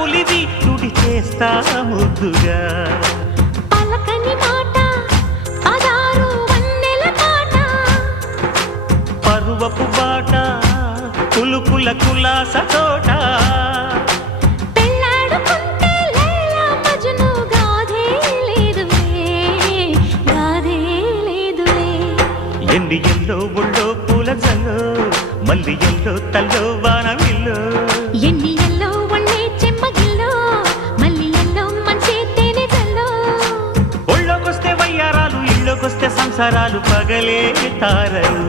ఉలివి తుడి చేస్తా ముద్దుగా పలకని మాట పదారు వన్నెల పాట పరువపు బాట కులుకుల కులాస తోట పెళ్ళాడుకుంటే లైలా మజ్ను గాథే లేదులే ఎండి ఎల్లో ఒళ్ళో పూల జల్లో మల్లి ఎల్లో తల్లో వానవిల్లో ఎన్ని ఎల్లో ఒళ్ళే చెమ్మగిల్లో మల్లి ఎల్లో మంచి తేనె జల్లో ఒళ్ళోకొస్తే వయ్యారాలు ఇళ్ళోకొస్తే సంసారాలు పగలే తారలు